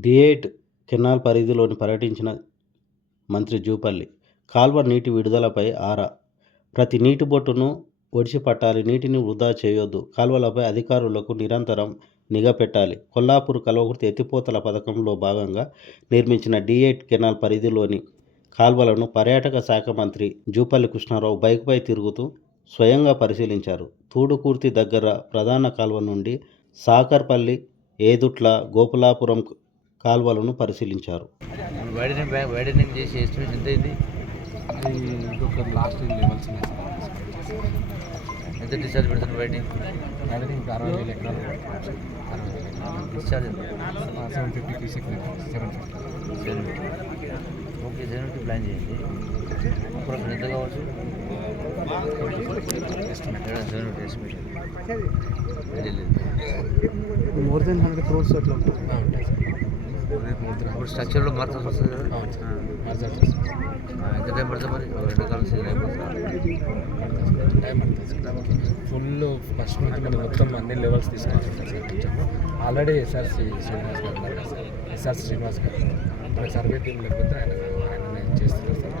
డి8 canal పరిధిలోని పర్యటించిన మంత్రి జూపల్లి. కాల్వ నీటి విడుదలపై ఆరా. ప్రతి నీటి బొట్టును ఒడిసి పట్టాలి, నీటిని వృధా చేయొద్దు, కాల్వలపై అధికారులకు నిరంతరం నిఘా పెట్టాలి. కొల్లాపూర్ కల్వకుర్తి ఎత్తిపోతల పథకంలో భాగంగా నిర్మించిన డి8 కెనాల్ పరిధిలోని కాల్వలను పర్యాటక శాఖ మంత్రి జూపల్లి కృష్ణారావు బైక్పై తిరుగుతూ స్వయంగా పరిశీలించారు. తూడుకుర్తి దగ్గర ప్రధాన కాల్వ నుండి సాకర్పల్లి, ఏదుట్ల, గోపులాపురం కాల్వలను పరిశీలించారు. వైడనింగ్ చేసి ఎస్టిమేషన్ ఎంత అయింది? లాస్ట్ లెవెల్స్ ఎంత డిశ్చార్జ్ పెడుతున్నారు? వైడనింగ్ 60,000 ఎకరాలు డిశ్చార్జ్ 750 క్యూసెక్ 750. ఓకే, 750 ప్లాన్ చేయండి. అప్పుడు ఎంత కావచ్చు? 750 ఎస్టిమేషన్. మోర్ దెన్ 100 crores అట్లా ఉంటుంది. ఇప్పుడు స్ట్రక్చర్లో మార్చాల్సి వస్తుంది కదా. ఎంత టైం పడుతుంది మరి? ఎండాకాలం సీజన్ అయిపోతుంది. ఫుల్ ఫస్ట్ నుంచి మనం మొత్తం అన్ని లెవెల్స్ తీసుకొచ్చాము. ఆల్రెడీ ఎస్ఆర్సి శ్రీనివాస్ గారు ఉన్నారు కదా, ఎస్ఆర్సి శ్రీనివాస్ గారు మన సర్వే టీం లేకపోతే ఆయన చేస్తున్నారు సార్.